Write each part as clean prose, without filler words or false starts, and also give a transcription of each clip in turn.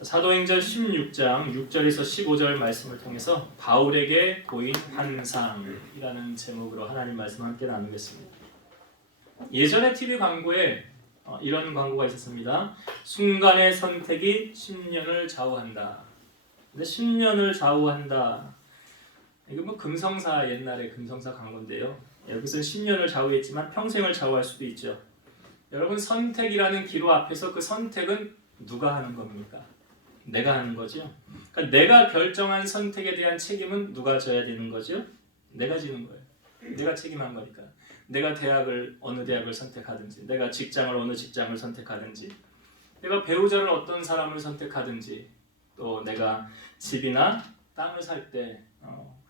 사도행전 16장 6절에서 15절 말씀을 통해서 바울에게 보인 환상이라는 제목으로 하나님 말씀 함께 나누겠습니다. 예전에 TV 광고에 이런 광고가 있었습니다. 순간의 선택이 10년을 좌우한다. 근데 10년을 좌우한다. 이거 뭐 금성사, 옛날에 금성사 광고인데요. 여기서 10년을 좌우했지만 평생을 좌우할 수도 있죠. 여러분, 선택이라는 기로 앞에서 그 선택은 누가 하는 겁니까? 내가 하는 거죠. 그러니까 내가 결정한 선택에 대한 책임은 누가 져야 되는 거죠? 내가 지는 거예요. 내가 책임한 거니까. 내가 어느 대학을 선택하든지, 내가 직장을 어느 직장을 선택하든지, 내가 배우자를 어떤 사람을 선택하든지, 또 내가 집이나 땅을 살 때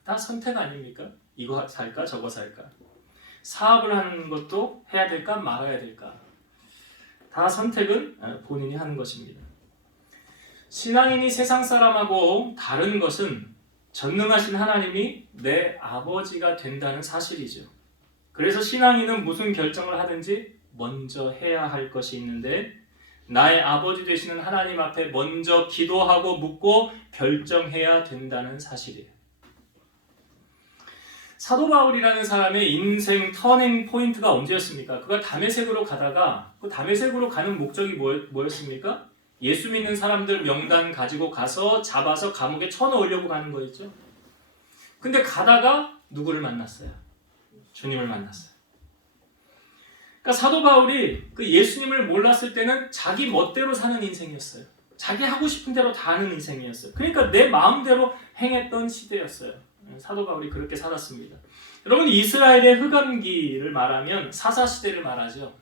다 선택 아닙니까? 이거 살까 저거 살까? 사업을 하는 것도 해야 될까 말아야 될까? 다 선택은 본인이 하는 것입니다. 신앙인이 세상 사람하고 다른 것은 전능하신 하나님이 내 아버지가 된다는 사실이죠. 그래서 신앙인은 무슨 결정을 하든지 먼저 해야 할 것이 있는데, 나의 아버지 되시는 하나님 앞에 먼저 기도하고 묻고 결정해야 된다는 사실이에요. 사도 바울이라는 사람의 인생 터닝 포인트가 언제였습니까? 그가 다메섹으로 가다가 그 다메섹으로 가는 목적이 뭐였습니까? 예수 믿는 사람들 명단 가지고 가서 잡아서 감옥에 쳐넣으려고 가는 거였죠. 근데 가다가 누구를 만났어요? 주님을 만났어요. 그러니까 사도 바울이 그 예수님을 몰랐을 때는 자기 멋대로 사는 인생이었어요. 자기 하고 싶은 대로 다 하는 인생이었어요. 그러니까 내 마음대로 행했던 시대였어요. 사도 바울이 그렇게 살았습니다. 여러분, 이스라엘의 흑암기를 말하면 사사시대를 말하죠.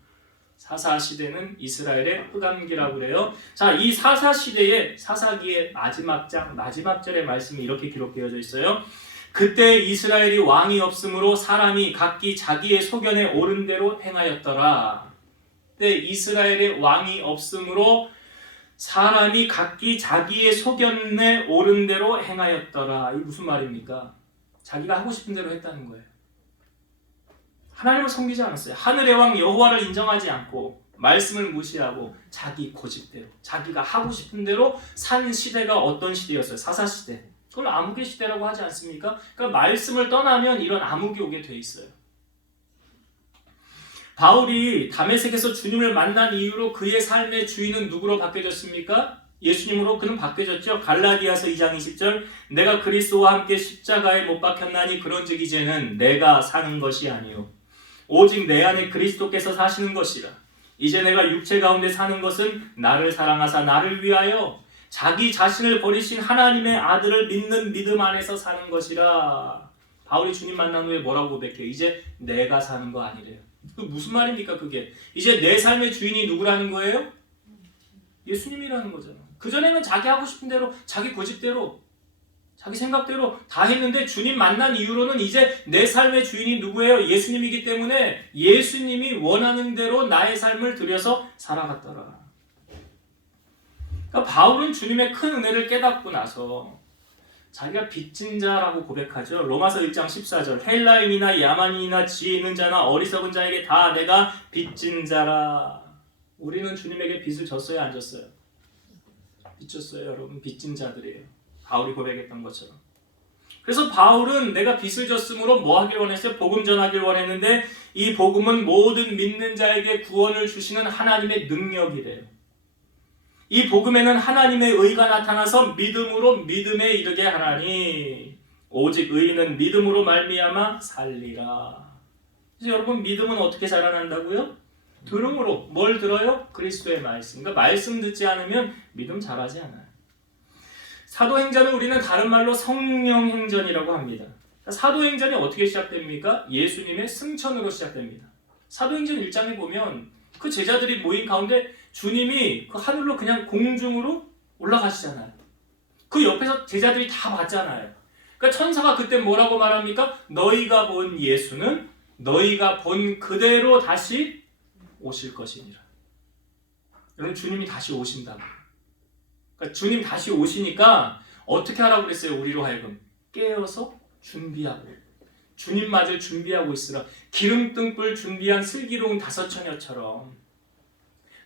사사시대는 이스라엘의 흑암기라고 그래요. 자, 이 사사시대의 사사기의 마지막 장, 마지막 절의 말씀이 이렇게 기록되어져 있어요. 그때 이스라엘이 왕이 없으므로 사람이 각기 자기의 소견에 옳은 대로 행하였더라. 그때 이스라엘의 왕이 없으므로 사람이 각기 자기의 소견에 옳은 대로 행하였더라. 이게 무슨 말입니까? 자기가 하고 싶은 대로 했다는 거예요. 하나님을 섬기지 않았어요. 하늘의 왕 여호와를 인정하지 않고 말씀을 무시하고 자기 고집대로, 자기가 하고 싶은 대로 산 시대가 어떤 시대였어요? 사사시대. 그걸 암흑의 시대라고 하지 않습니까? 그러니까 말씀을 떠나면 이런 암흑이 오게 돼 있어요. 바울이 다메섹에서 주님을 만난 이후로 그의 삶의 주인은 누구로 바뀌어졌습니까? 예수님으로 그는 바뀌어졌죠. 갈라디아서 2장 20절, 내가 그리스도와 함께 십자가에 못 박혔나니 그런즉 이제는 내가 사는 것이 아니요 오직 내 안에 그리스도께서 사시는 것이라. 이제 내가 육체 가운데 사는 것은 나를 사랑하사 나를 위하여 자기 자신을 버리신 하나님의 아들을 믿는 믿음 안에서 사는 것이라. 바울이 주님 만난 후에 뭐라고 고백해요? 이제 내가 사는 거 아니래요. 그 무슨 말입니까 그게? 이제 내 삶의 주인이 누구라는 거예요? 예수님이라는 거잖아. 그전에는 자기 하고 싶은 대로, 자기 고집대로, 자기 생각대로 다 했는데 주님 만난 이후로는 이제 내 삶의 주인이 누구예요? 예수님이기 때문에 예수님이 원하는 대로 나의 삶을 들여서 살아갔더라. 그러니까 바울은 주님의 큰 은혜를 깨닫고 나서 자기가 빚진 자라고 고백하죠. 로마서 1장 14절, 헬라인이나 야만인이나 지혜 있는 자나 어리석은 자에게 다 내가 빚진 자라. 우리는 주님에게 빚을 졌어요, 안 졌어요? 빚 졌어요, 여러분. 빚진 자들이에요. 바울이 고백했던 것처럼. 그래서 바울은 내가 빚을 졌으므로 뭐 하길 원했어요? 복음 전하길 원했는데, 이 복음은 모든 믿는 자에게 구원을 주시는 하나님의 능력이래요. 이 복음에는 하나님의 의가 나타나서 믿음으로 믿음에 이르게 하나니 오직 의인은 믿음으로 말미암아 살리라. 그래서 여러분, 믿음은 어떻게 자라난다고요? 들음으로. 뭘 들어요? 그리스도의 말씀. 그러니까 말씀 듣지 않으면 믿음 자라지 않아요. 사도행전을 우리는 다른 말로 성령행전이라고 합니다. 사도행전이 어떻게 시작됩니까? 예수님의 승천으로 시작됩니다. 사도행전 1장에 보면 그 제자들이 모인 가운데 주님이 그 하늘로 그냥 공중으로 올라가시잖아요. 그 옆에서 제자들이 다 봤잖아요. 그러니까 천사가 그때 뭐라고 말합니까? 너희가 본 예수는 너희가 본 그대로 다시 오실 것이니라. 여러분, 주님이 다시 오신다고. 그러니까 주님 다시 오시니까 어떻게 하라고 그랬어요? 우리로 하여금 깨어서 준비하고, 주님 맞을 준비하고 있으라. 기름등불 준비한 슬기로운 다섯 처녀처럼,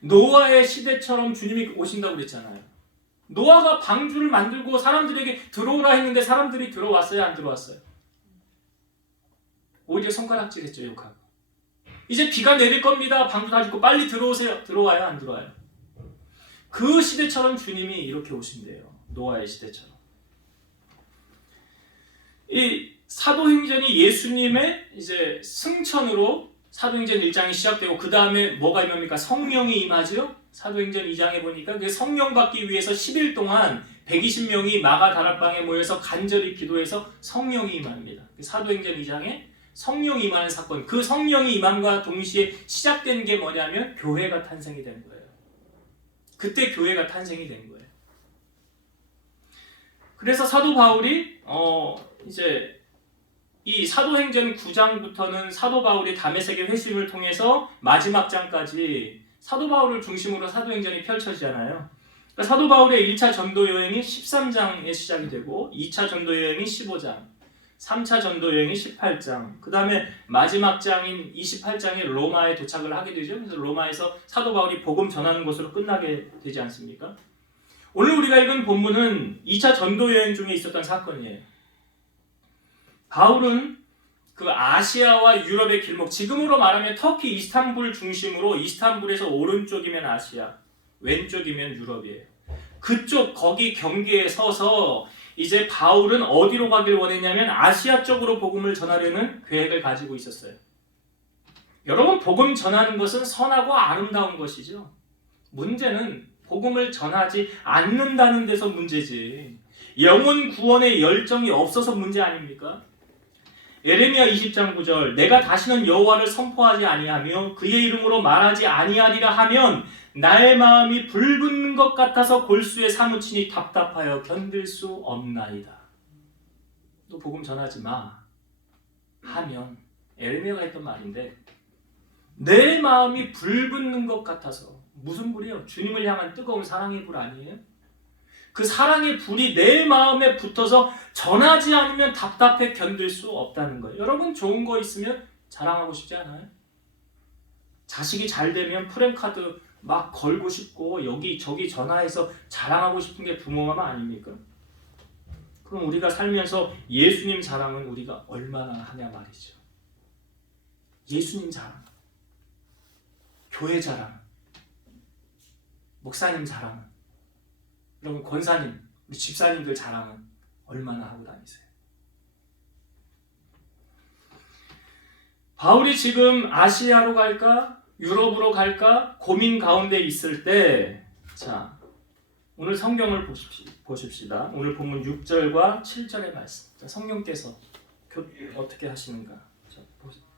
노아의 시대처럼 주님이 오신다고 그랬잖아요. 노아가 방주를 만들고 사람들에게 들어오라 했는데 사람들이 들어왔어요? 안 들어왔어요? 오히려 손가락질했죠. 욕하고. 이제 비가 내릴 겁니다. 방주 다 짓고 빨리 들어오세요. 들어와요? 안 들어와요? 그 시대처럼 주님이 이렇게 오신대요. 노아의 시대처럼. 이 사도행전이 예수님의 이제 승천으로 사도행전 1장이 시작되고 그 다음에 뭐가 임합니까? 성령이 임하죠. 사도행전 2장에 보니까 그 성령 받기 위해서 10일 동안 120명이 마가 다락방에 모여서 간절히 기도해서 성령이 임합니다. 사도행전 2장에 성령이 임하는 사건, 그 성령이 임함과 동시에 시작된 게 뭐냐면 교회가 탄생이 된 거예요. 그때 교회가 탄생이 된 거예요. 그래서 사도 바울이 이제 이 사도행전 9장부터는 사도 바울이 다메섹의 회심을 통해서 마지막 장까지 사도 바울을 중심으로 사도행전이 펼쳐지잖아요. 그러니까 사도 바울의 1차 전도 여행이 13장에 시작이 되고 2차 전도 여행이 15장, 3차 전도 여행이 18장, 그 다음에 마지막 장인 28장에 로마에 도착을 하게 되죠. 그래서 로마에서 사도 바울이 복음 전하는 것으로 끝나게 되지 않습니까? 오늘 우리가 읽은 본문은 2차 전도 여행 중에 있었던 사건이에요. 바울은 그 아시아와 유럽의 길목, 지금으로 말하면 터키 이스탄불 중심으로 이스탄불에서 오른쪽이면 아시아, 왼쪽이면 유럽이에요. 그쪽 거기 경계에 서서 이제 바울은 어디로 가길 원했냐면 아시아 쪽으로 복음을 전하려는 계획을 가지고 있었어요. 여러분, 복음 전하는 것은 선하고 아름다운 것이죠. 문제는 복음을 전하지 않는다는 데서 문제지, 영혼 구원의 열정이 없어서 문제 아닙니까? 예레미야 20장 9절, 내가 다시는 여호와를 선포하지 아니하며 그의 이름으로 말하지 아니하리라 하면 나의 마음이 불붙는 것 같아서 골수에 사무치니 답답하여 견딜 수 없나이다. 너 복음 전하지 마 하면, 예레미야가 했던 말인데, 내 마음이 불붙는 것 같아서, 무슨 불이요? 주님을 향한 뜨거운 사랑의 불 아니에요? 그 사랑의 불이 내 마음에 붙어서 전하지 않으면 답답해 견딜 수 없다는 거예요. 여러분, 좋은 거 있으면 자랑하고 싶지 않아요? 자식이 잘 되면 프랜카드 막 걸고 싶고 여기 저기 전화해서 자랑하고 싶은 게 부모 마음 아닙니까? 그럼 우리가 살면서 예수님 자랑은 우리가 얼마나 하냐 말이죠. 예수님 자랑, 교회 자랑, 목사님 자랑, 여러분 권사님, 우리 집사님들 자랑은 얼마나 하고 다니세요? 바울이 지금 아시아로 갈까? 유럽으로 갈까? 고민 가운데 있을 때, 자, 오늘 성경을 보십시다. 오늘 본문 6절과 7절의 말씀. 자, 성령께서 어떻게 하시는가? 자,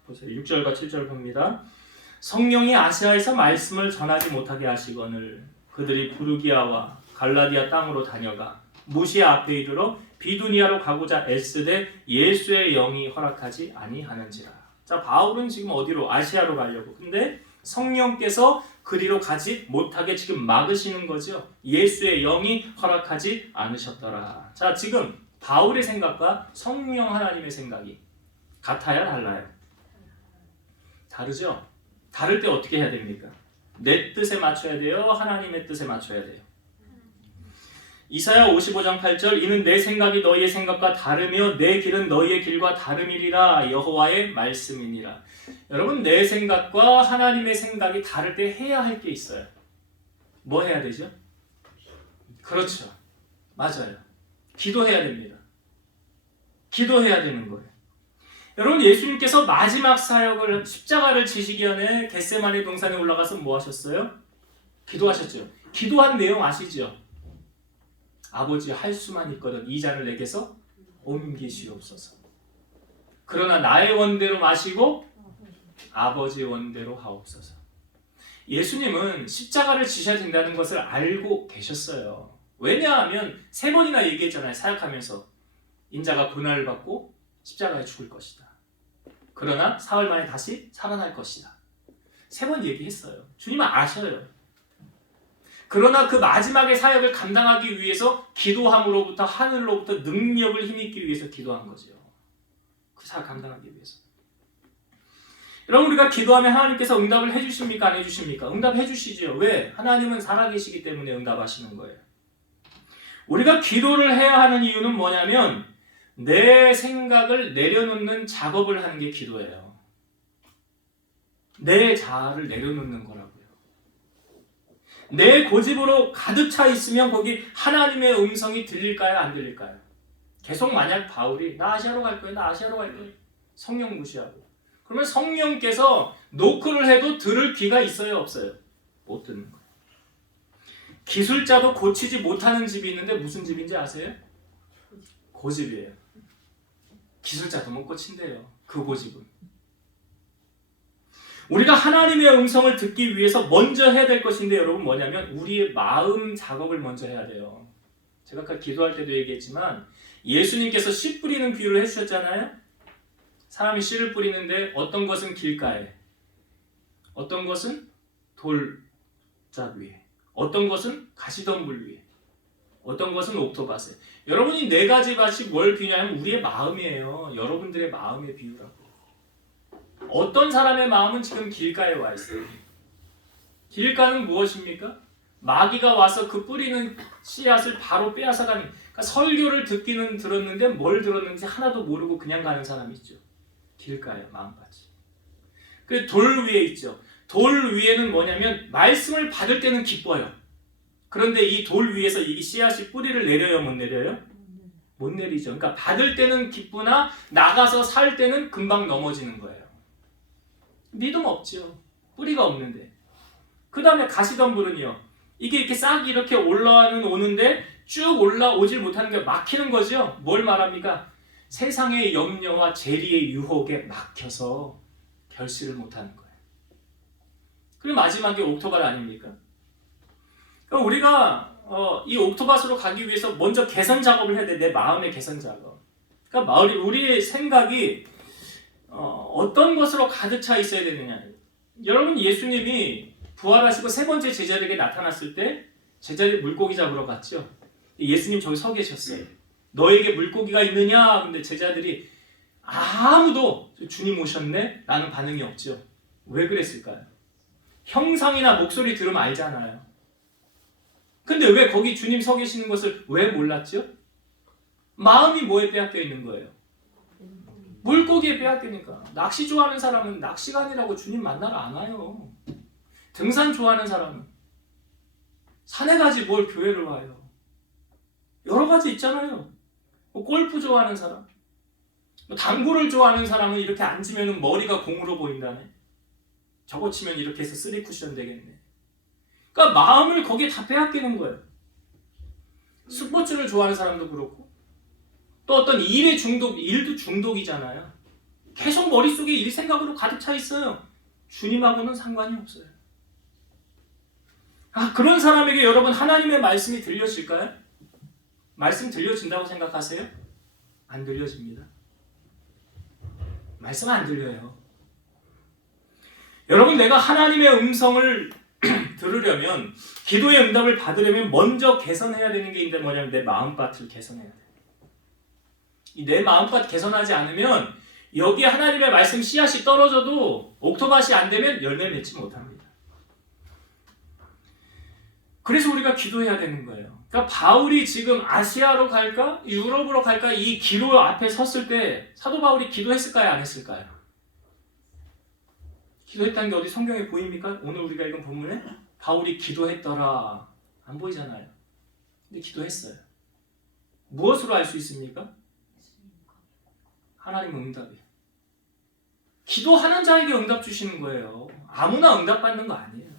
보세요. 6절과 7절 봅니다. 성령이 아시아에서 말씀을 전하지 못하게 하시거늘 그들이 부르기아와 갈라디아 땅으로 다녀가 무시아 앞에 이르러 비두니아로 가고자 애쓰되 예수의 영이 허락하지 아니하는지라. 자, 바울은 지금 어디로? 아시아로 가려고. 근데 성령께서 그리로 가지 못하게 지금 막으시는 거죠. 예수의 영이 허락하지 않으셨더라. 자, 지금 바울의 생각과 성령 하나님의 생각이 같아야 달라요? 다르죠? 다를 때 어떻게 해야 됩니까? 내 뜻에 맞춰야 돼요? 하나님의 뜻에 맞춰야 돼요? 이사야 55장 8절, 이는 내 생각이 너희의 생각과 다르며 내 길은 너희의 길과 다름이리라. 여호와의 말씀이니라. 여러분, 내 생각과 하나님의 생각이 다를 때 해야 할 게 있어요. 뭐 해야 되죠? 그렇죠. 맞아요. 기도해야 됩니다. 기도해야 되는 거예요. 여러분, 예수님께서 마지막 사역을, 십자가를 지시기 전에 겟세마네 동산에 올라가서 뭐 하셨어요? 기도하셨죠. 기도한 내용 아시죠? 아버지, 할 수만 있거든 이 잔을 내게서 옮기시옵소서. 그러나 나의 원대로 마시고 아버지의 원대로 하옵소서. 예수님은 십자가를 지셔야 된다는 것을 알고 계셨어요. 왜냐하면 3번이나 얘기했잖아요. 사역하면서 인자가 고난을 받고 십자가에 죽을 것이다. 그러나 사흘 만에 다시 살아날 것이다. 3번 얘기했어요. 주님은 아셔요. 그러나 그 마지막의 사역을 감당하기 위해서 기도함으로부터 하늘로부터 능력을 힘입기 위해서 기도한 거죠. 그 사역 감당하기 위해서. 여러분, 우리가 기도하면 하나님께서 응답을 해주십니까? 안 해주십니까? 응답해 주시죠. 왜? 하나님은 살아계시기 때문에 응답하시는 거예요. 우리가 기도를 해야 하는 이유는 뭐냐면 내 생각을 내려놓는 작업을 하는 게 기도예요. 내 자아를 내려놓는 거라고요. 내 고집으로 가득 차 있으면 거기 하나님의 음성이 들릴까요? 안 들릴까요? 계속 만약 바울이 나 아시아로 갈 거예요. 나 아시아로 갈 거예요. 성령 무시하고. 그러면 성령께서 노크를 해도 들을 귀가 있어요? 없어요? 못 듣는 거예요. 기술자도 고치지 못하는 집이 있는데 무슨 집인지 아세요? 고집이에요. 기술자도 못 고친대요. 그 고집은. 우리가 하나님의 음성을 듣기 위해서 먼저 해야 될 것인데 여러분 뭐냐면 우리의 마음 작업을 먼저 해야 돼요. 제가 아까 기도할 때도 얘기했지만 예수님께서 씨 뿌리는 비유를 해주셨잖아요. 사람이 씨를 뿌리는데 어떤 것은 길가에, 어떤 것은 돌짝 위에, 어떤 것은 가시덤불 위에, 어떤 것은 옥토밭에. 여러분이 네 가지 밭이 뭘 비유하면 우리의 마음이에요. 여러분들의 마음의 비유라고. 어떤 사람의 마음은 지금 길가에 와 있어요. 길가는 무엇입니까? 마귀가 와서 그 뿌리는 씨앗을 바로 빼앗아가는. 그러니까 설교를 듣기는 들었는데 뭘 들었는지 하나도 모르고 그냥 가는 사람이 있죠. 길가에 마음같이. 그 돌 위에 있죠. 돌 위에는 뭐냐면 말씀을 받을 때는 기뻐요. 그런데 이 돌 위에서 이 씨앗이 뿌리를 내려요, 못 내려요? 못 내리죠. 그러니까 받을 때는 기쁘나 나가서 살 때는 금방 넘어지는 거예요. 믿음 없죠. 뿌리가 없는데. 그 다음에 가시덤불은요. 이게 이렇게 싹 이렇게 오는데 쭉 올라오질 못하는 게 막히는 거죠. 뭘 말합니까? 세상의 염려와 재리의 유혹에 막혀서 결실을 못하는 거예요. 그리고 마지막에 옥토밭 아닙니까? 그러니까 우리가 이 옥토밭으로 가기 위해서 먼저 개선 작업을 해야 돼. 내 마음의 개선 작업. 그러니까 우리의 생각이 어떤 것으로 가득 차 있어야 되느냐. 여러분 예수님이 부활하시고 세 번째 제자들에게 나타났을 때 제자들이 물고기 잡으러 갔죠. 예수님 저기 서 계셨어요. 너에게 물고기가 있느냐? 근데 제자들이 아무도 주님 오셨네? 라는 반응이 없죠. 왜 그랬을까요? 형상이나 목소리 들으면 알잖아요. 근데 왜 거기 주님 서 계시는 것을 왜 몰랐죠? 마음이 뭐에 빼앗겨 있는 거예요? 물고기에 빼앗기니까. 낚시 좋아하는 사람은 낚시가 아니라고 주님 만나러 안 와요. 등산 좋아하는 사람은 산에 가지 뭘 교회를 와요. 여러 가지 있잖아요. 골프 좋아하는 사람, 당구를 좋아하는 사람은 이렇게 앉으면 머리가 공으로 보인다네. 저거 치면 이렇게 해서 3쿠션 되겠네. 그러니까 마음을 거기에 다 빼앗기는 거예요. 스포츠를 좋아하는 사람도 그렇고 또 어떤 일의 중독, 일도 중독이잖아요. 계속 머릿속에 일 생각으로 가득 차 있어요. 주님하고는 상관이 없어요. 그런 사람에게 여러분 하나님의 말씀이 들려질까요? 말씀 들려진다고 생각하세요? 안 들려집니다. 말씀 안 들려요. 여러분 내가 하나님의 음성을 들으려면 기도의 응답을 받으려면 먼저 개선해야 되는 게 있는데 뭐냐면 내 마음밭을 개선해야 돼요. 내 마음밭 개선하지 않으면 여기에 하나님의 말씀 씨앗이 떨어져도 옥토밭이 안 되면 열매 맺지 못합니다. 그래서 우리가 기도해야 되는 거예요. 그러니까 바울이 지금 아시아로 갈까? 유럽으로 갈까? 이 기로 앞에 섰을 때 사도 바울이 기도했을까요? 안 했을까요? 기도했다는 게 어디 성경에 보입니까? 오늘 우리가 읽은 본문에 바울이 기도했더라. 안 보이잖아요. 근데 기도했어요. 무엇으로 알 수 있습니까? 하나님 응답이에요. 기도하는 자에게 응답 주시는 거예요. 아무나 응답 받는 거 아니에요.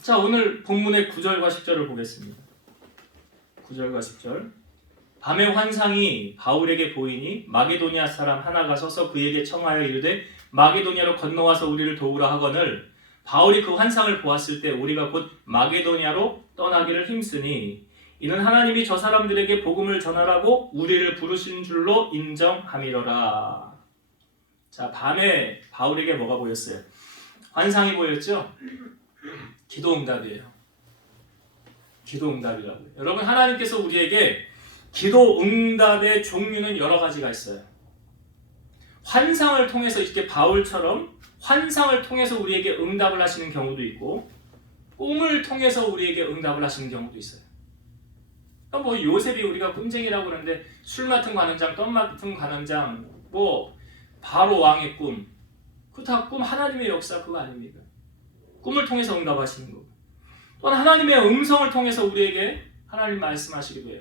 자, 오늘 본문의 9절과 10절을 보겠습니다. 9절과 10절. 밤에 환상이 바울에게 보이니 마게도니아 사람 하나가 서서 그에게 청하여 이르되 마게도니아로 건너와서 우리를 도우라 하거늘 바울이 그 환상을 보았을 때 우리가 곧 마게도니아로 떠나기를 힘쓰니 이는 하나님이 저 사람들에게 복음을 전하라고 우리를 부르신 줄로 인정함이로라. 자, 밤에 바울에게 뭐가 보였어요? 환상이 보였죠? 기도 응답이에요. 기도 응답이라고요. 여러분 하나님께서 우리에게 기도 응답의 종류는 여러 가지가 있어요. 환상을 통해서 이렇게 바울처럼 환상을 통해서 우리에게 응답을 하시는 경우도 있고 꿈을 통해서 우리에게 응답을 하시는 경우도 있어요. 뭐 요셉이 우리가 꿈쟁이라고 그러는데 술 맡은 관원장, 떡 맡은 관원장, 뭐 바로 왕의 꿈, 그 다 꿈 하나님의 역사 그거 아닙니까? 꿈을 통해서 응답하시는 거고. 또한 하나님의 음성을 통해서 우리에게 하나님 말씀하시기도 해요.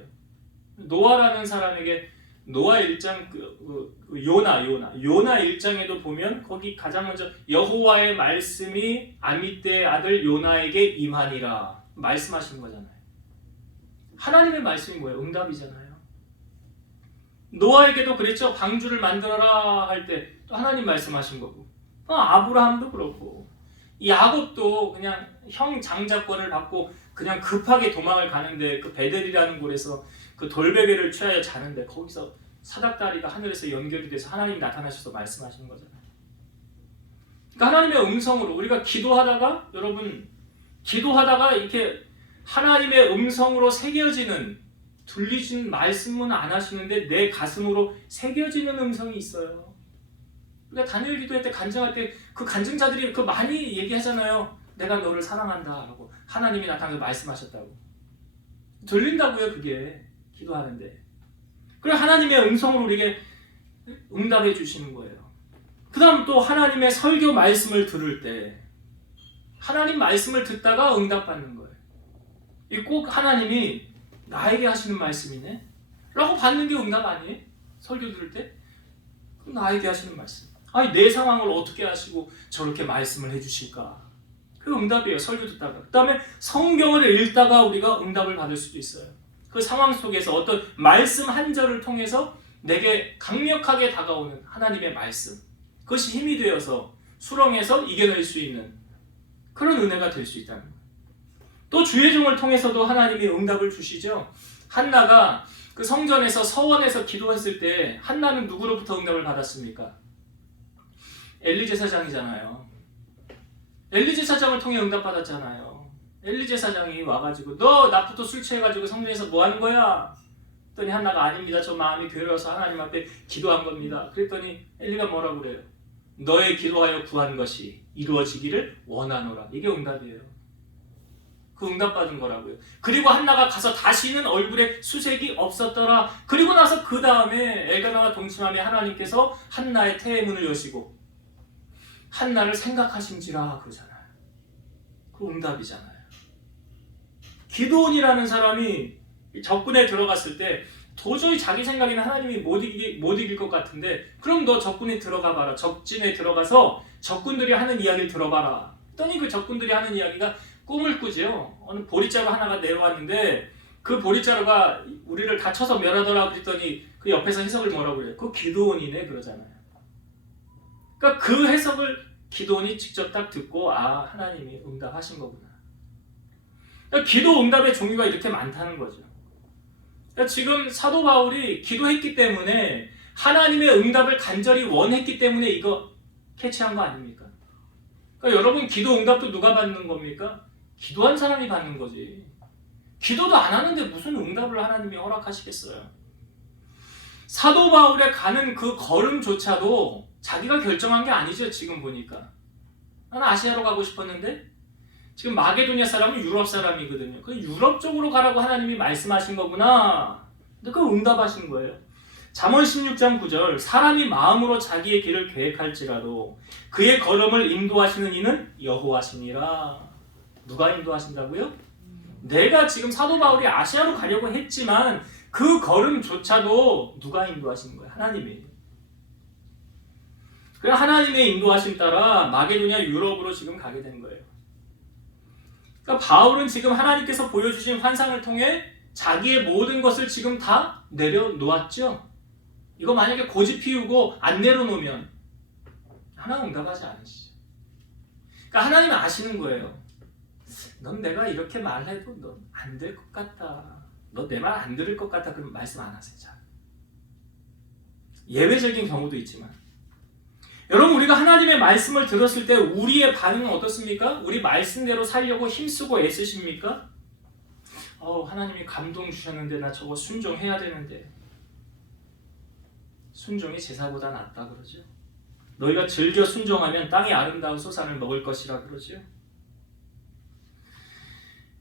노아라는 사람에게 노아 1장 요나 1장에도 보면 거기 가장 먼저 여호와의 말씀이 아미떼의 아들 요나에게 임하니라 말씀하시는 거잖아요. 하나님의 말씀이 뭐예요? 응답이잖아요. 노아에게도 그랬죠. 방주를 만들어라 할 때 또 하나님 말씀하신 거고. 아브라함도 그렇고 야곱도 그냥 형 장자권을 받고 그냥 급하게 도망을 가는데 그 베델이라는 곳에서 그 돌베개를 취하여 자는데 거기서 사닥다리가 하늘에서 연결이 돼서 하나님이 나타나셔서 말씀하시는 거잖아요. 그러니까 하나님의 음성으로 우리가 기도하다가 여러분 기도하다가 이렇게 하나님의 음성으로 새겨지는 들리진 말씀은 안 하시는데 내 가슴으로 새겨지는 음성이 있어요. 그러니까 다니엘 기도할 때 간증할 때 그 간증자들이 그 많이 얘기하잖아요. 내가 너를 사랑한다 하고 하나님이 나타나서 말씀하셨다고. 들린다고요 그게 기도하는데. 그래 하나님의 음성으로 우리에게 응답해 주시는 거예요. 그 다음 또 하나님의 설교 말씀을 들을 때 하나님 말씀을 듣다가 응답받는 거예요. 이 꼭 하나님이 나에게 하시는 말씀이네? 라고 받는 게 응답 아니에요? 설교 들을 때? 그럼 나에게 하시는 말씀. 아니 내 상황을 어떻게 하시고 저렇게 말씀을 해주실까? 그 응답이에요. 설교 듣다가. 그 다음에 성경을 읽다가 우리가 응답을 받을 수도 있어요. 그 상황 속에서 어떤 말씀 한 절을 통해서 내게 강력하게 다가오는 하나님의 말씀. 그것이 힘이 되어서 수렁에서 이겨낼 수 있는 그런 은혜가 될 수 있다는 거예요. 또 주의 종을 통해서도 하나님이 응답을 주시죠. 한나가 그 성전에서 서원에서 기도했을 때 한나는 누구로부터 응답을 받았습니까? 엘리 제사장이잖아요. 엘리 제사장을 통해 응답받았잖아요. 엘리 제사장이 와가지고 너 낮부터 술 취해가지고 성전에서 뭐 하는 거야? 그랬더니 한나가 아닙니다. 저 마음이 괴로워서 하나님 앞에 기도한 겁니다. 그랬더니 엘리가 뭐라고 그래요? 너의 기도하여 구한 것이 이루어지기를 원하노라. 이게 응답이에요. 그 응답받은 거라고요. 그리고 한나가 가서 다시는 얼굴에 수색이 없었더라. 그리고 나서 그 다음에 엘가나와 동침함에 하나님께서 한나의 태의 문을 여시고 한나를 생각하심지라 그러잖아요. 그 응답이잖아요. 기드온이라는 사람이 적군에 들어갔을 때 도저히 자기 생각에는 하나님이 못 이길 것 같은데 그럼 너 적군에 들어가 봐라. 적진에 들어가서 적군들이 하는 이야기를 들어봐라. 했더니 그 적군들이 하는 이야기가 꿈을 꾸지요. 어느 보리자루 하나가 내려왔는데 그 보리자루가 우리를 다쳐서 멸하더라 그랬더니 그 옆에서 해석을 뭐라고 그래요? 그 기드온이네 그러잖아요. 그러니까 그 해석을 기드온이 직접 딱 듣고 아 하나님이 응답하신 거구나. 그러니까 기도 응답의 종류가 이렇게 많다는 거죠. 그러니까 지금 사도 바울이 기도했기 때문에 하나님의 응답을 간절히 원했기 때문에 이거 캐치한 거 아닙니까? 그러니까 여러분 기도 응답도 누가 받는 겁니까? 기도한 사람이 받는 거지. 기도도 안 하는데 무슨 응답을 하나님이 허락하시겠어요? 사도 바울의 가는 그 걸음조차도 자기가 결정한 게 아니죠. 지금 보니까 나는 아시아로 가고 싶었는데 지금 마게도니아 사람은 유럽 사람이거든요. 그 유럽 쪽으로 가라고 하나님이 말씀하신 거구나. 근데 그걸 응답하신 거예요. 잠언 16장 9절 사람이 마음으로 자기의 길을 계획할지라도 그의 걸음을 인도하시는 이는 여호와시니라. 누가 인도하신다고요? 내가 지금 사도 바울이 아시아로 가려고 했지만 그 걸음조차도 누가 인도하시는 거예요? 하나님이. 그래 하나님의 인도하심 따라 마게도니아 유럽으로 지금 가게 된 거예요. 그러니까 바울은 지금 하나님께서 보여주신 환상을 통해 자기의 모든 것을 지금 다 내려놓았죠. 이거 만약에 고집 피우고 안 내려놓으면 하나님 응답하지 않으시죠. 그러니까 하나님은 아시는 거예요. 넌 내가 이렇게 말해도 넌 안 될 것 같다. 너 내 말 안 들을 것 같다. 그럼 말씀 안 하세요. 자. 예외적인 경우도 있지만 여러분 우리가 하나님의 말씀을 들었을 때 우리의 반응은 어떻습니까? 우리 말씀대로 살려고 힘쓰고 애쓰십니까? 하나님이 감동 주셨는데 나 저거 순종해야 되는데 순종이 제사보다 낫다 그러죠. 너희가 즐겨 순종하면 땅의 아름다운 소산을 먹을 것이라 그러죠.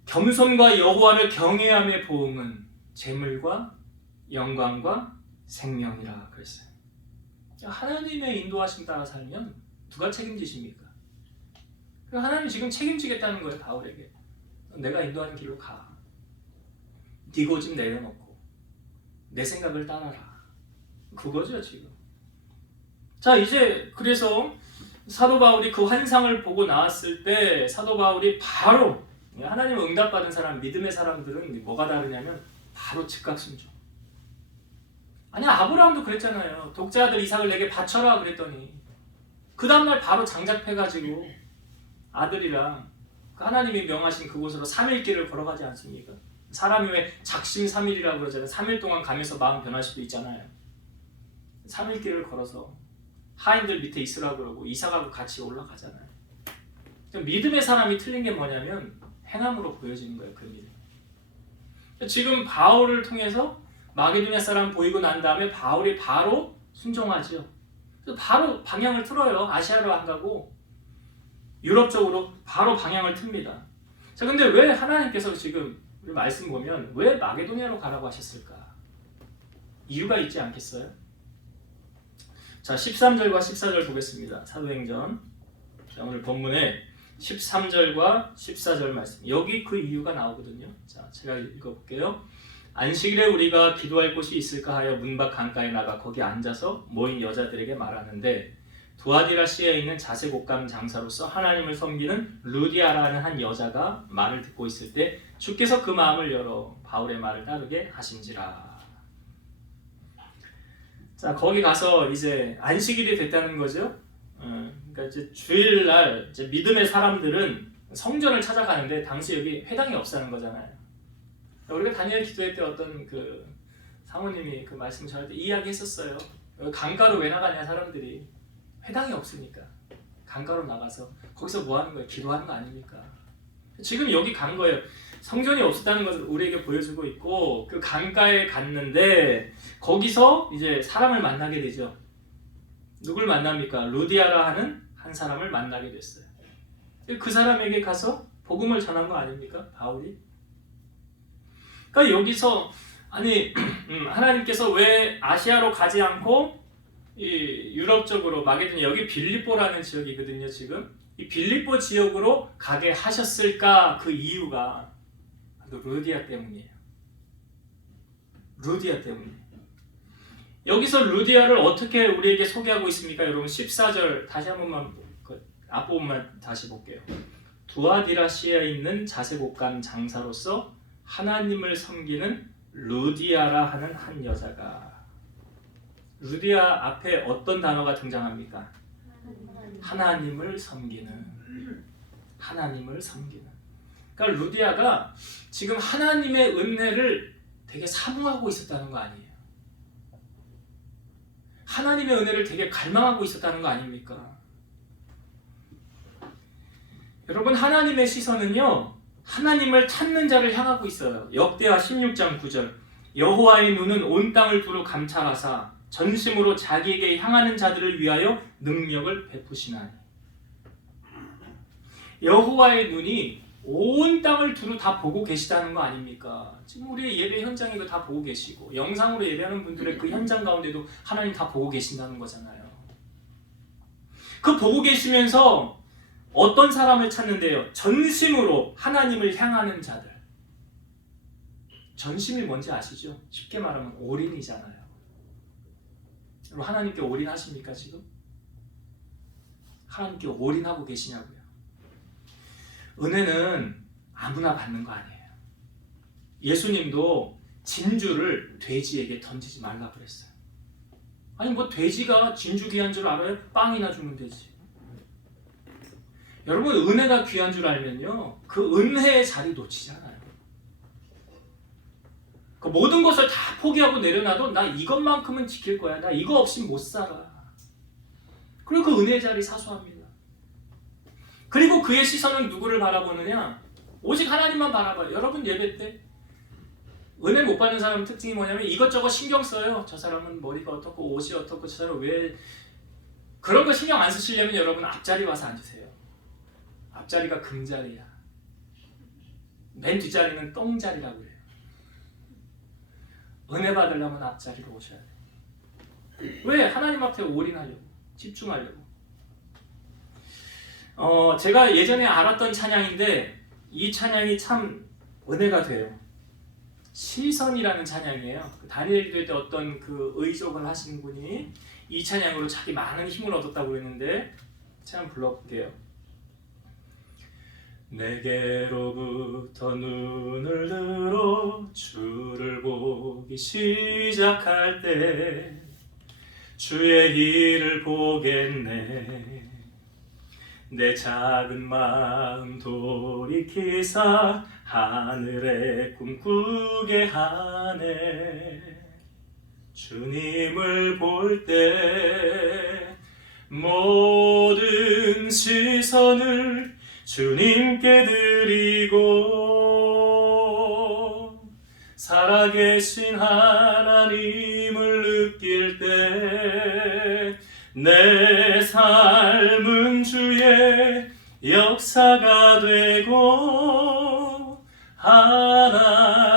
겸손과 여호와를 경외함의 보응은 재물과 영광과 생명이라 그랬어요. 하나님의 인도하심 따라 살면 누가 책임지십니까? 하나님 지금 책임지겠다는 거예요. 바울에게. 내가 인도하는 길로 가. 네 고집 내려놓고 내 생각을 따라라. 그거죠 지금. 자, 이제 그래서 사도 바울이 그 환상을 보고 나왔을 때 사도 바울이 바로, 하나님을 응답받은 사람, 믿음의 사람들은 뭐가 다르냐면 바로 즉각 순종. 아니, 아브라함도 그랬잖아요. 독자들 이삭을 내게 바쳐라 그랬더니 그 다음날 바로 장작패가지고 아들이랑 하나님이 명하신 그곳으로 3일 길을 걸어가지 않습니까? 사람이 왜 작심 3일이라고 그러잖아요. 3일 동안 가면서 마음 변할 수도 있잖아요. 3일 길을 걸어서 하인들 밑에 있으라고 그러고 이삭하고 같이 올라가잖아요. 믿음의 사람이 틀린 게 뭐냐면 행함으로 보여지는 거예요. 그 믿음. 지금 바울을 통해서 마게도냐 사람 보이고 난 다음에 바울이 바로 순종하죠. 바로 방향을 틀어요. 아시아로 안 가고 유럽 쪽으로 바로 방향을 틉니다. 자, 근데 왜 하나님께서 지금 우리 말씀 보면 왜 마게도냐로 가라고 하셨을까? 이유가 있지 않겠어요? 자, 13절과 14절 보겠습니다. 사도행전. 자, 오늘 본문에 13절과 14절 말씀. 여기 그 이유가 나오거든요. 자, 제가 읽어볼게요. 안식일에 우리가 기도할 곳이 있을까 하여 문 밖 강가에 나가 거기 앉아서 모인 여자들에게 말하는데 두아디라시아에 있는 자색옷감 장사로서 하나님을 섬기는 루디아라는 한 여자가 말을 듣고 있을 때 주께서 그 마음을 열어 바울의 말을 따르게 하신지라. 자, 거기 가서 이제 안식일이 됐다는 거죠. 그러니까 이제 주일날 이제 믿음의 사람들은 성전을 찾아가는데 당시 여기 회당이 없다는 거잖아요. 우리가 다니엘 기도회 때 어떤 그 사모님이 그 말씀 전할 때 이야기했었어요. 강가로 왜 나가냐 사람들이. 회당이 없으니까 강가로 나가서 거기서 뭐 하는 거예요? 기도하는 거 아닙니까? 지금 여기 간 거예요. 성전이 없었다는 것을 우리에게 보여주고 있고 그 강가에 갔는데 거기서 이제 사람을 만나게 되죠. 누굴 만납니까? 루디아라 하는 한 사람을 만나게 됐어요. 그 사람에게 가서 복음을 전한 거 아닙니까? 바울이? 그러니까 여기서 아니 하나님께서 왜 아시아로 가지 않고 이 유럽 쪽으로 마게도냐, 여기 빌립보라는 지역이거든요. 지금 이 빌립보 지역으로 가게 하셨을까? 그 이유가 루디아 때문이에요. 루디아 때문이에요. 여기서 루디아를 어떻게 우리에게 소개하고 있습니까? 여러분 14절 다시 한 번만 앞부분만 다시 볼게요. 두아디라시아에 있는 자색옷감 장사로서 하나님을 섬기는 루디아라 하는 한 여자가. 루디아 앞에 어떤 단어가 등장합니까? 하나님을 섬기는. 하나님을 섬기는. 그러니까 루디아가 지금 하나님의 은혜를 되게 사모하고 있었다는 거 아니에요. 하나님의 은혜를 되게 갈망하고 있었다는 거 아닙니까? 여러분, 하나님의 시선은요, 하나님을 찾는 자를 향하고 있어요. 역대하 16장 9절. 여호와의 눈은 온 땅을 두루 감찰하사 전심으로 자기에게 향하는 자들을 위하여 능력을 베푸시나니. 여호와의 눈이 온 땅을 두루 다 보고 계시다는 거 아닙니까? 지금 우리 예배 현장 이거 다 보고 계시고 영상으로 예배하는 분들의 그 현장 가운데도 하나님 다 보고 계신다는 거잖아요. 그 보고 계시면서 어떤 사람을 찾는데요? 전심으로 하나님을 향하는 자들. 전심이 뭔지 아시죠? 쉽게 말하면 올인이잖아요. 여러분, 하나님께 올인하십니까 지금? 하나님께 올인하고 계시냐고요? 은혜는 아무나 받는 거 아니에요. 예수님도 진주를 돼지에게 던지지 말라 그랬어요. 아니 뭐 돼지가 진주 귀한 줄 알아요? 빵이나 주면 되지. 여러분, 은혜가 귀한 줄 알면요, 그 은혜의 자리 놓치잖아요. 그 모든 것을 다 포기하고 내려놔도 나 이것만큼은 지킬 거야. 나 이거 없이 못 살아. 그리고 그 은혜의 자리 사수합니다. 그리고 그의 시선은 누구를 바라보느냐? 오직 하나님만 바라봐요. 여러분, 예배 때 은혜 못 받는 사람 특징이 뭐냐면 이것저것 신경 써요. 저 사람은 머리가 어떻고 옷이 어떻고 저 사람 왜, 그런 거 신경 안 쓰시려면 여러분 앞자리 와서 앉으세요. 앞자리가 금자리야. 맨 뒷자리는 똥자리라고 해요. 은혜 받으려면 앞자리로 오셔야 돼요. 왜? 하나님 앞에 올인하려고, 집중하려고. 제가 예전에 알았던 찬양인데 이 찬양이 참 은혜가 돼요. 시선이라는 찬양이에요. 다니엘 기도회 때 어떤 그 의족을 하신 분이 이 찬양으로 자기 많은 힘을 얻었다고 그랬는데 제가 한번 불러볼게요. 내게로부터 눈을 들어 주를 보기 시작할 때 주의 일을 보겠네. 내 작은 마음 돌이키사 하늘의 꿈꾸게 하네. 주님을 볼 때 모든 시선을 주님께 드리고 살아계신 하나님을 느낄 때 내 삶은 주의 역사가 되고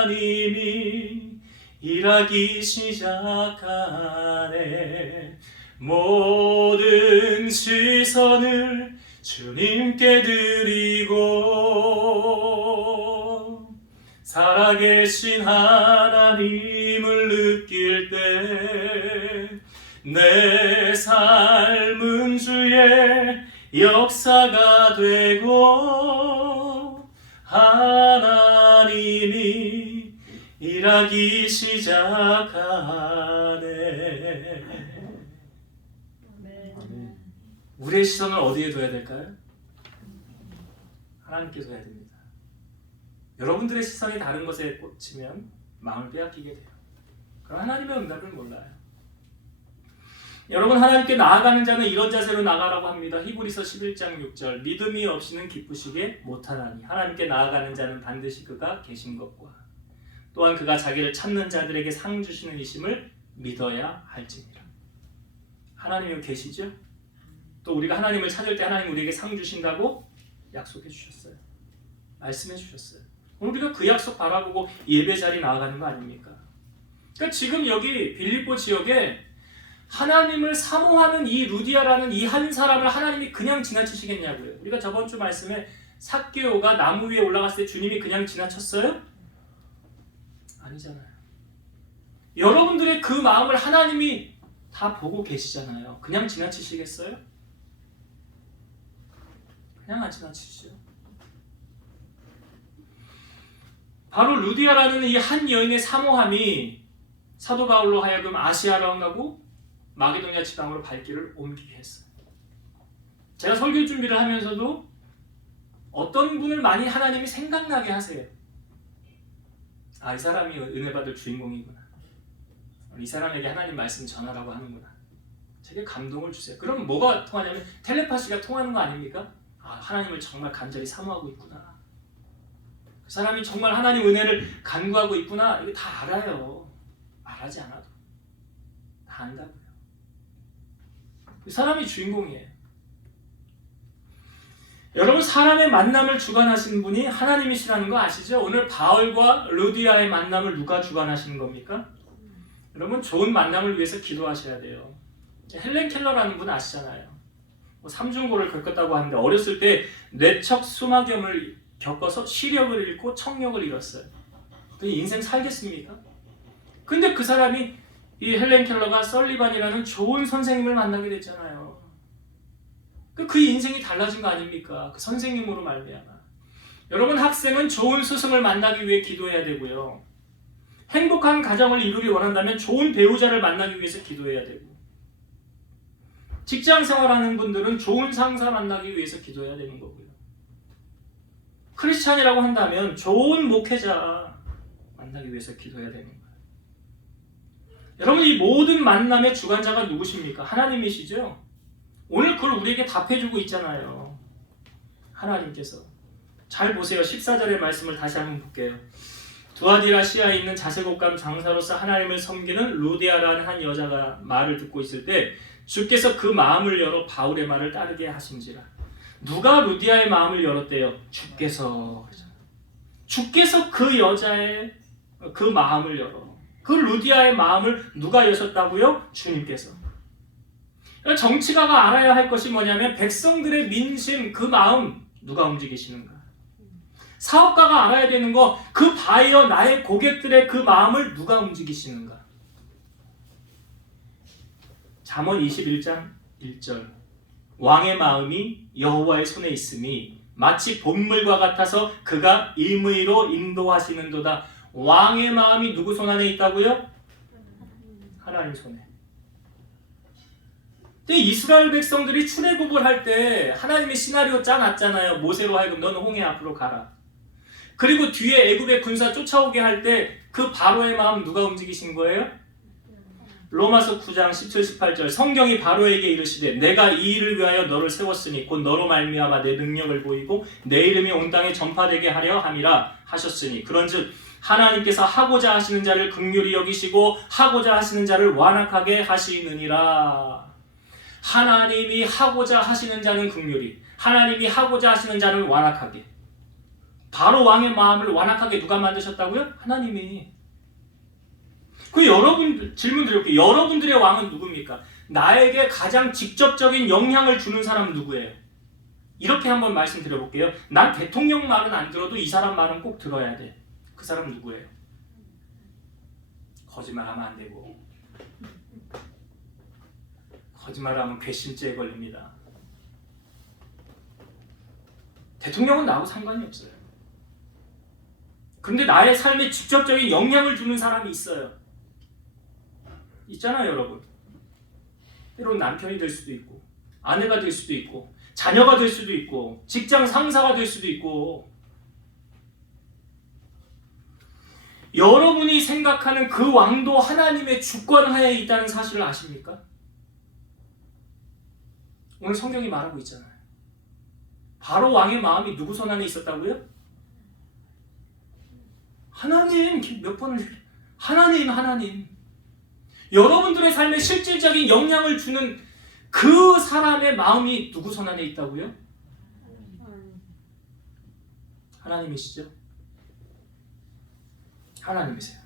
하나님이 일하기 시작하네. 모든 시선을 주님께 드리고 살아계신 하나님을 느낄 때 내 삶은 주의 역사가 되고 하나님이 일하기 시작하네. 아멘. 우리의 시선을 어디에 둬야 될까요? 하나님께 둬야 됩니다. 여러분들의 시선이 다른 것에 꽂히면 마음을 빼앗기게 돼요. 그럼 하나님의 응답을 몰라요. 여러분, 하나님께 나아가는 자는 이런 자세로 나가라고 합니다. 히브리서 11장 6절 믿음이 없이는 기쁘시게 못하나니 하나님께 나아가는 자는 반드시 그가 계신 것과 또한 그가 자기를 찾는 자들에게 상 주시는 이심을 믿어야 할지니라. 하나님이 계시죠? 또 우리가 하나님을 찾을 때 하나님 우리에게 상 주신다고 약속해 주셨어요. 말씀해 주셨어요. 우리가 그 약속 바라보고 예배 자리 나아가는 거 아닙니까? 그러니까 지금 여기 빌립보 지역에 하나님을 사모하는 이 루디아라는 이 한 사람을 하나님이 그냥 지나치시겠냐고요. 우리가 저번 주 말씀에 삭개오가 나무 위에 올라갔을 때 주님이 그냥 지나쳤어요? 아니잖아요. 여러분들의 그 마음을 하나님이 다 보고 계시잖아요. 그냥 지나치시겠어요? 그냥 안 지나치시죠. 바로 루디아라는 이 한 여인의 사모함이 사도 바울로 하여금 아시아로 가고 마게도냐 지방으로 발길을 옮기게 했어요. 제가 설교 준비를 하면서도 어떤 분을 많이 하나님이 생각나게 하세요. 이 사람이 은혜 받을 주인공이구나. 이 사람에게 하나님 말씀 전하라고 하는구나. 제게 감동을 주세요. 그럼 뭐가 통하냐면 텔레파시가 통하는 거 아닙니까? 하나님을 정말 간절히 사모하고 있구나. 그 사람이 정말 하나님 은혜를 간구하고 있구나. 이거 다 알아요. 말하지 않아도 다 안다고요. 그 사람이 주인공이에요. 여러분, 사람의 만남을 주관하시는 분이 하나님이시라는 거 아시죠? 오늘 바울과 루디아의 만남을 누가 주관하시는 겁니까? 여러분, 좋은 만남을 위해서 기도하셔야 돼요. 헬렌 켈러라는 분 아시잖아요. 삼중고를 겪었다고 하는데 어렸을 때 뇌척 수막염을 겪어서 시력을 잃고 청력을 잃었어요. 인생 살겠습니까? 근데 그 사람이 이 헬렌 켈러가 설리반이라는 좋은 선생님을 만나게 됐잖아요. 그 인생이 달라진 거 아닙니까? 그 선생님으로 말미암아. 여러분, 학생은 좋은 스승을 만나기 위해 기도해야 되고요. 행복한 가정을 이루기 원한다면 좋은 배우자를 만나기 위해서 기도해야 되고, 직장 생활하는 분들은 좋은 상사 만나기 위해서 기도해야 되는 거고요. 크리스찬이라고 한다면 좋은 목회자 만나기 위해서 기도해야 되는 거예요. 여러분, 이 모든 만남의 주관자가 누구십니까? 하나님이시죠? 오늘 그걸 우리에게 답해주고 있잖아요. 하나님께서. 잘 보세요. 14절의 말씀을 다시 한번 볼게요. 두아디라시아에 있는 자색옷감 장사로서 하나님을 섬기는 루디아라는 한 여자가 말을 듣고 있을 때 주께서 그 마음을 열어 바울의 말을 따르게 하신지라. 누가 루디아의 마음을 열었대요? 주께서. 주께서 그 여자의 그 마음을 열어. 그 루디아의 마음을 누가 여셨다고요? 주님께서. 정치가가 알아야 할 것이 뭐냐면 백성들의 민심, 그 마음 누가 움직이시는가. 사업가가 알아야 되는 거, 그 바이어 나의 고객들의 그 마음을 누가 움직이시는가. 잠언 21장 1절 왕의 마음이 여호와의 손에 있음이 마치 본물과 같아서 그가 임의로 인도하시는도다. 왕의 마음이 누구 손 안에 있다고요? 하나님 손에. 근데 이스라엘 백성들이 출애굽을 할 때 하나님이 시나리오 짜놨잖아요. 모세로 하여금 너는 홍해 앞으로 가라. 그리고 뒤에 애굽의 군사 쫓아오게 할 때 그 바로의 마음 누가 움직이신 거예요? 로마서 9장 17, 18절 성경이 바로에게 이르시되 내가 이 일을 위하여 너를 세웠으니 곧 너로 말미암아 내 능력을 보이고 내 이름이 온 땅에 전파되게 하려 함이라 하셨으니 그런즉 하나님께서 하고자 하시는 자를 긍휼히 여기시고 하고자 하시는 자를 완악하게 하시느니라. 하나님이 하고자 하시는 자는 긍휼히, 하나님이 하고자 하시는 자는 완악하게. 바로 왕의 마음을 완악하게 누가 만드셨다고요? 하나님이. 그 여러분 질문 드릴게요. 여러분들의 왕은 누굽니까? 나에게 가장 직접적인 영향을 주는 사람은 누구예요? 이렇게 한번 말씀드려볼게요. 난 대통령 말은 안 들어도 이 사람 말은 꼭 들어야 돼. 그 사람은 누구예요? 거짓말하면 안 되고, 거짓말하면 괘씸죄에 걸립니다. 대통령은 나하고 상관이 없어요. 그런데 나의 삶에 직접적인 영향을 주는 사람이 있어요. 있잖아요, 여러분. 때로는 남편이 될 수도 있고, 아내가 될 수도 있고, 자녀가 될 수도 있고, 직장 상사가 될 수도 있고. 여러분이 생각하는 그 왕도 하나님의 주권하에 있다는 사실을 아십니까? 오늘 성경이 말하고 있잖아요. 바로 왕의 마음이 누구 손 안에 있었다고요? 하나님. 몇 번을 하나님. 여러분들의 삶에 실질적인 영향을 주는 그 사람의 마음이 누구 손 안에 있다고요? 하나님이시죠? 하나님이세요.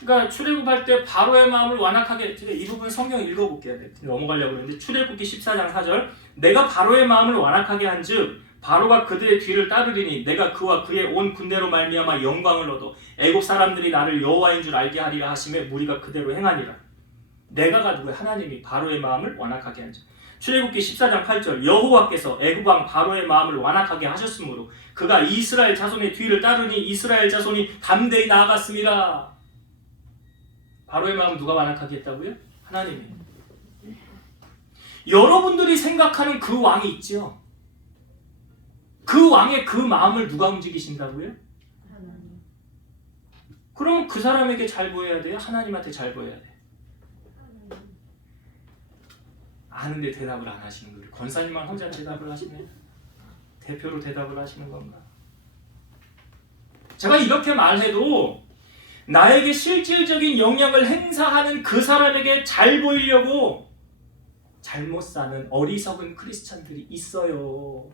그러니까 출애굽할 때 바로의 마음을 완악하게, 제가 이 부분 성경 읽어볼게요. 넘어가려고 했는데 출애굽기 14장 4절 내가 바로의 마음을 완악하게 한즉 바로가 그들의 뒤를 따르리니 내가 그와 그의 온 군대로 말미암아 영광을 얻어 애굽 사람들이 나를 여호와인 줄 알게 하리라 하시매 무리가 그대로 행하니라. 내가가 누구예요? 하나님이 바로의 마음을 완악하게 한즉. 출애굽기 14장 8절 여호와께서 애굽 왕 바로의 마음을 완악하게 하셨으므로 그가 이스라엘 자손의 뒤를 따르니 이스라엘 자손이 담대히 나아갔습니다. 바로의 마음 누가 완악하게 했다고요? 하나님이. 여러분들이 생각하는 그 왕이 있죠. 그 왕의 그 마음을 누가 움직이신다고요? 하나님. 그럼 그 사람에게 잘 보여야 돼요? 하나님한테 잘 보여야 돼요? 아는데 대답을 안 하시는 거예요. 권사님만 혼자 대답을 하시네. 대표로 대답을 하시는 건가? 제가 이렇게 말해도 나에게 실질적인 영향을 행사하는 그 사람에게 잘 보이려고 잘못 사는 어리석은 크리스찬들이 있어요.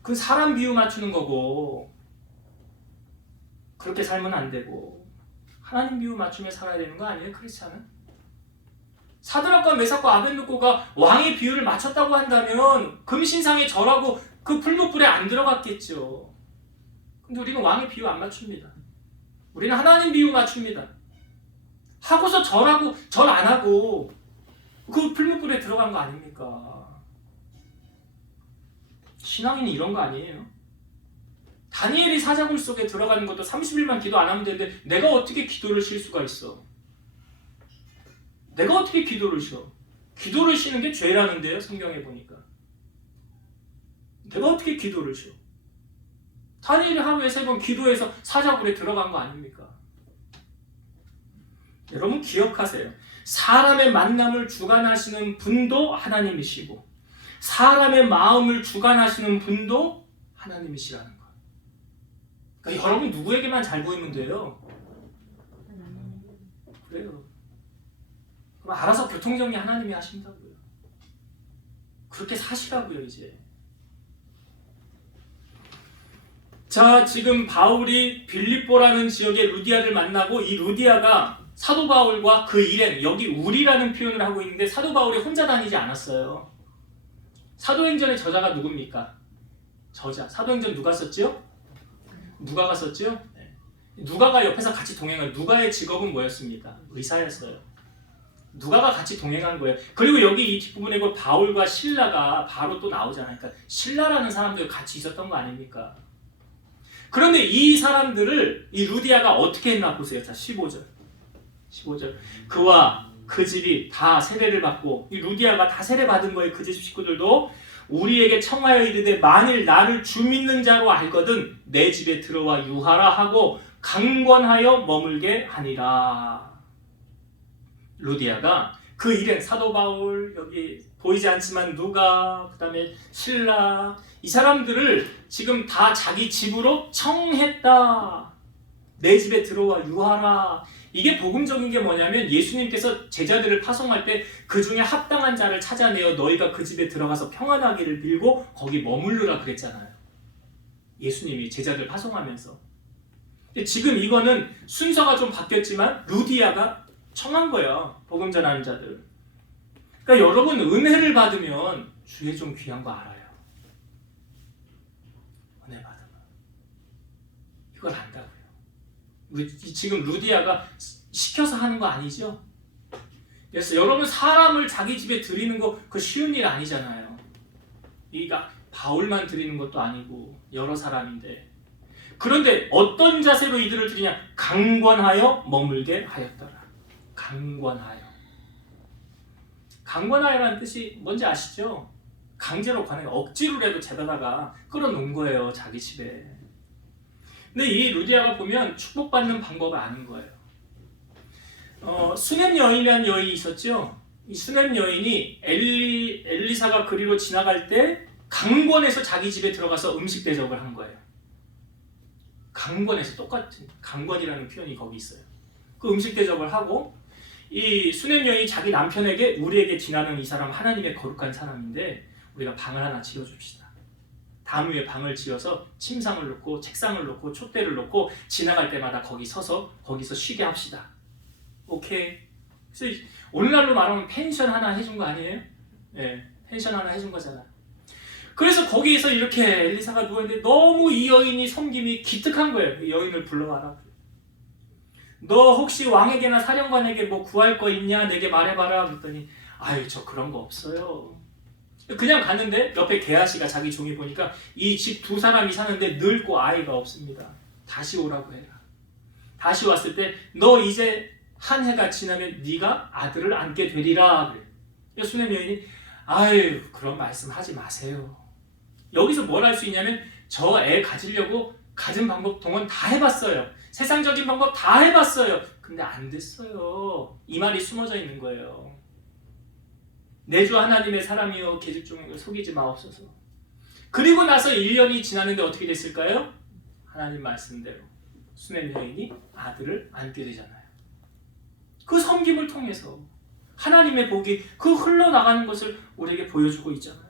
그 사람 비유 맞추는 거고, 그렇게 살면 안 되고 하나님 비유 맞추며 살아야 되는 거 아니에요? 크리스찬은? 사드락과 메삭과 아벳느고가 왕의 비유를 맞췄다고 한다면 금신상에 절하고 그 풀무불에 안 들어갔겠죠. 근데 우리는 왕의 비유 안 맞춥니다. 우리는 하나님 비유 맞춥니다. 하고서 절하고 절 안 하고 그 풀무불에 들어간 거 아닙니까? 신앙인이 이런 거 아니에요? 다니엘이 사자굴 속에 들어가는 것도 30일만 기도 안 하면 되는데 내가 어떻게 기도를 쉴 수가 있어? 내가 어떻게 기도를 쉬어? 기도를 쉬는 게 죄라는데요, 성경에 보니까. 내가 어떻게 기도를 쉬어? 다니엘이 하루에 3번 기도해서 사자굴에 들어간 거 아닙니까? 여러분 기억하세요. 사람의 만남을 주관하시는 분도 하나님이시고 사람의 마음을 주관하시는 분도 하나님이시라는 거. 그러니까 여러분 누구에게만 잘 보이면 돼요? 그래요. 그럼 알아서 교통정리 하나님이 하신다고요. 그렇게 사시라고요, 이제. 자, 지금 바울이 빌립보라는 지역의 루디아를 만나고 이 루디아가 사도 바울과 그 일행, 여기 우리라는 표현을 하고 있는데 사도 바울이 혼자 다니지 않았어요. 사도행전의 저자가 누굽니까? 저자. 사도행전 누가 썼죠? 누가가 썼죠? 네. 누가가 옆에서 같이 동행한 누가의 직업은 뭐였습니까? 의사였어요. 누가가 같이 동행한 거예요. 그리고 여기 이 뒷부분에 그 바울과 실라가 바로 또 나오잖아요. 그러니까 실라라는 사람들 같이 있었던 거 아닙니까? 그런데 이 사람들을 이 루디아가 어떻게 했나 보세요. 자, 15절. 그와 그 집이 다 세례를 받고, 이 루디아가 다 세례 받은 거예요. 그 집 식구들도 우리에게 청하여 이르되 만일 나를 주 믿는 자로 알거든 내 집에 들어와 유하라 하고 강권하여 머물게 하니라. 루디아가 그 일행 사도 바울, 여기 보이지 않지만 누가, 그 다음에 실라, 이 사람들을 지금 다 자기 집으로 청했다. 내 집에 들어와 유하라. 이게 복음적인 게 뭐냐면 예수님께서 제자들을 파송할 때 그 중에 합당한 자를 찾아내어 너희가 그 집에 들어가서 평안하기를 빌고 거기 머물르라 그랬잖아요. 예수님이 제자들 파송하면서. 근데 지금 이거는 순서가 좀 바뀌었지만 루디아가 청한 거예요. 복음 전하는 자들. 그러니까 여러분 은혜를 받으면 주에 좀 귀한 거 알아요. 은혜 받으면 이걸 안다고요. 지금 루디아가 시켜서 하는 거 아니죠? 그래서 여러분 사람을 자기 집에 들이는 거 그 쉬운 일 아니잖아요. 이가 바울만 들이는 것도 아니고 여러 사람인데. 그런데 어떤 자세로 이들을 들이냐? 강권하여 머물게 하였더라. 강권하여. 강권하여라는 뜻이 뭔지 아시죠? 강제로 관해 억지로라도 제다다가 끌어놓은 거예요. 자기 집에. 근데 이 루디아가 보면 축복받는 방법을 아는 거예요. 수넴 여인이라는 여인이 있었죠. 이 수넴 여인이 엘리사가 그리로 지나갈 때 강권해서 자기 집에 들어가서 음식 대접을 한 거예요. 강권해서 똑같은 강권이라는 표현이 거기 있어요. 그 음식 대접을 하고 이 수넴 여인이 자기 남편에게 우리에게 지나는 이 사람 하나님의 거룩한 사람인데 우리가 방을 하나 지어줍시다. 담 위에 방을 지어서 침상을 놓고 책상을 놓고 촛대를 놓고 지나갈 때마다 거기 서서 거기서 쉬게 합시다. 오케이. 그래서 오늘날로 말하면 펜션 하나 해준 거 아니에요? 네, 펜션 하나 해준 거잖아. 그래서 거기에서 이렇게 엘리사가 누워있는데 너무 이 여인이 섬김이 기특한 거예요. 이 여인을 불러와라. 너 혹시 왕에게나 사령관에게 뭐 구할 거 있냐? 내게 말해봐라. 그랬더니 아유 저 그런 거 없어요. 그냥 갔는데 옆에 게하시가 자기 종이 보니까 이 집 두 사람이 사는데 늙고 아이가 없습니다. 다시 오라고 해라. 다시 왔을 때 너 이제 한 해가 지나면 네가 아들을 안게 되리라. 그래. 수넴 여인이 아유 그런 말씀 하지 마세요. 여기서 뭘 할 수 있냐면 저 애 가지려고 가진 방법 동원 다 해봤어요. 세상적인 방법 다 해봤어요. 근데 안 됐어요. 이 말이 숨어져 있는 거예요. 내 주 하나님의 사람이여 계집 중을 속이지 마옵소서. 그리고 나서 1년이 지났는데 어떻게 됐을까요? 하나님 말씀대로 수넴 여인이 아들을 안게 되잖아요. 그 섬김을 통해서 하나님의 복이 그 흘러나가는 것을 우리에게 보여주고 있잖아요.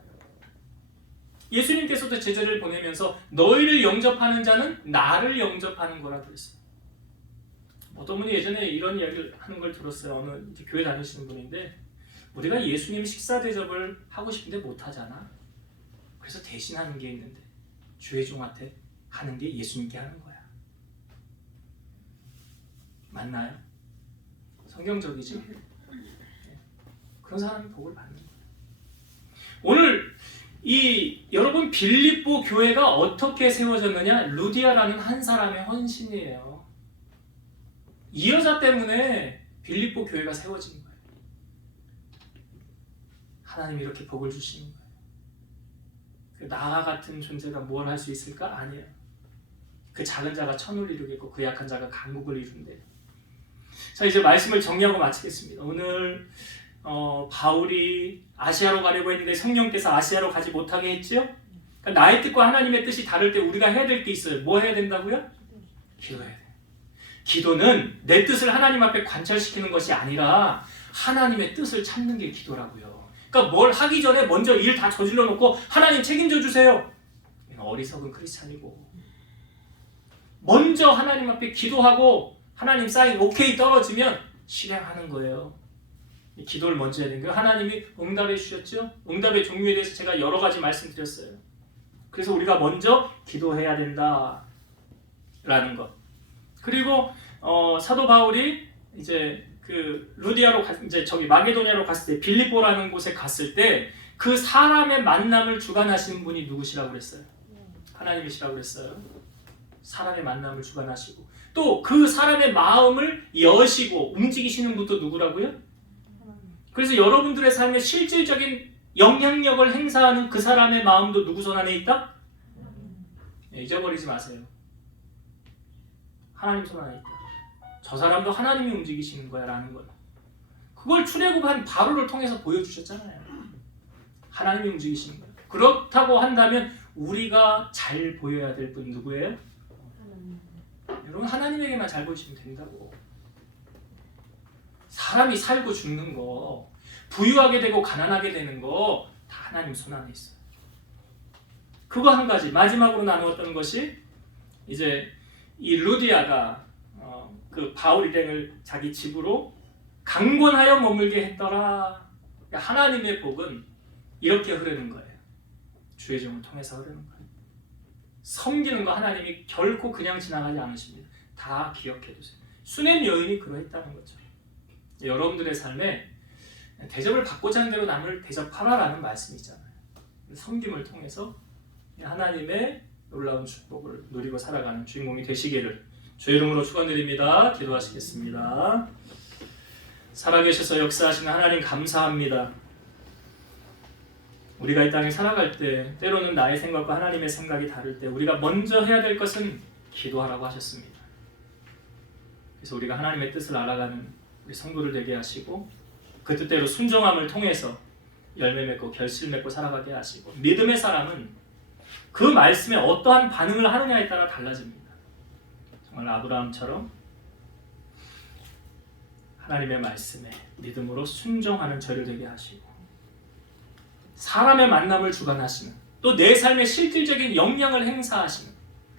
예수님께서도 제자를 보내면서 너희를 영접하는 자는 나를 영접하는 거라 그랬어요. 어떤 분이 예전에 이런 이야기를 하는 걸 들었어요. 어느 이제 교회 다니시는 분인데 우리가 예수님 식사 대접을 하고 싶은데 못하잖아. 그래서 대신하는 게 있는데 주의 종한테 하는 게 예수님께 하는 거야. 맞나요? 성경적이죠? 그런 사람이 복을 받는 거예요. 오늘 여러분 빌립보 교회가 어떻게 세워졌느냐? 루디아라는 한 사람의 헌신이에요. 이 여자 때문에 빌립보 교회가 세워진 거예요. 하나님이 이렇게 복을 주시는 거예요. 나 같은 존재가 뭘 할 수 있을까? 아니에요. 그 작은 자가 천을 이루겠고 그 약한 자가 강국을 이룬대. 자, 이제 말씀을 정리하고 마치겠습니다. 오늘 바울이 아시아로 가려고 했는데 성령께서 아시아로 가지 못하게 했죠? 그러니까 나의 뜻과 하나님의 뜻이 다를 때 우리가 해야 될 게 있어요. 뭐 해야 된다고요? 기도해야 돼요. 기도는 내 뜻을 하나님 앞에 관철시키는 것이 아니라 하나님의 뜻을 찾는 게 기도라고요. 그러니까 뭘 하기 전에 먼저 일 다 저질러 놓고 하나님 책임져 주세요. 어리석은 크리스찬이고 먼저 하나님 앞에 기도하고 하나님 사인 오케이 떨어지면 실행하는 거예요. 기도를 먼저 해야 되는 거예요. 하나님이 응답해 주셨죠. 응답의 종류에 대해서 제가 여러 가지 말씀드렸어요. 그래서 우리가 먼저 기도해야 된다라는 것. 그리고 사도 바울이 이제 그 루디아로 이제 저기 마게도냐로 갔을 때 빌립보라는 곳에 갔을 때 그 사람의 만남을 주관하시는 분이 누구시라고 그랬어요? 하나님이시라고 그랬어요. 사람의 만남을 주관하시고 또 그 사람의 마음을 여시고 움직이시는 분도 누구라고요? 그래서 여러분들의 삶에 실질적인 영향력을 행사하는 그 사람의 마음도 누구 손 안에 있다? 잊어버리지 마세요. 하나님 손 안에 있다. 저 사람도 하나님이 움직이시는 거야 라는 거예요. 그걸 출애굽한 바로를 통해서 보여주셨잖아요. 하나님이 움직이시는 거예요. 그렇다고 한다면 우리가 잘 보여야 될 분 누구예요? 여러분 하나님에게만 잘 보이시면 된다고. 사람이 살고 죽는 거, 부유하게 되고 가난하게 되는 거 다 하나님 손 안에 있어요. 그거 한 가지 마지막으로 나누었던 것이 이제 이 루디아가 그 바울 일행을 자기 집으로 강권하여 머물게 했더라. 그러니까 하나님의 복은 이렇게 흐르는 거예요. 주의 종을 통해서 흐르는 거예요. 섬기는 거 하나님이 결코 그냥 지나가지 않으십니다. 다 기억해 두세요. 수넴 여인이 그러했다는 거죠. 여러분들의 삶에 대접을 받고자 하는 대로 남을 대접하라라는 말씀이 있잖아요. 섬김을 통해서 하나님의 놀라운 축복을 누리고 살아가는 주인공이 되시기를 주 이름으로 축원드립니다. 기도하시겠습니다. 살아계셔서 역사하시는 하나님 감사합니다. 우리가 이 땅에 살아갈 때 때로는 나의 생각과 하나님의 생각이 다를 때 우리가 먼저 해야 될 것은 기도하라고 하셨습니다. 그래서 우리가 하나님의 뜻을 알아가는 우리 성도를 되게 하시고 그 뜻대로 순종함을 통해서 열매 맺고 결실 맺고 살아가게 하시고 믿음의 사람은 그 말씀에 어떠한 반응을 하느냐에 따라 달라집니다. 정말 아브라함처럼 하나님의 말씀에 믿음으로 순종하는 저를 되게 하시고 사람의 만남을 주관하시는 또 내 삶에 실질적인 영향을 행사하시는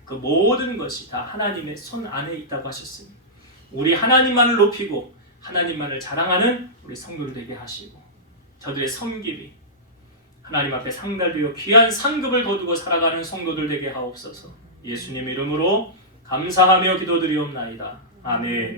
그 모든 것이 다 하나님의 손 안에 있다고 하셨으니 우리 하나님만을 높이고 하나님만을 자랑하는 우리 성도를 되게 하시고 저들의 섬김이 하나님 앞에 상달되어 귀한 상급을 거두고 살아가는 성도들 되게 하옵소서. 예수님 이름으로 감사하며 기도드리옵나이다. 아멘.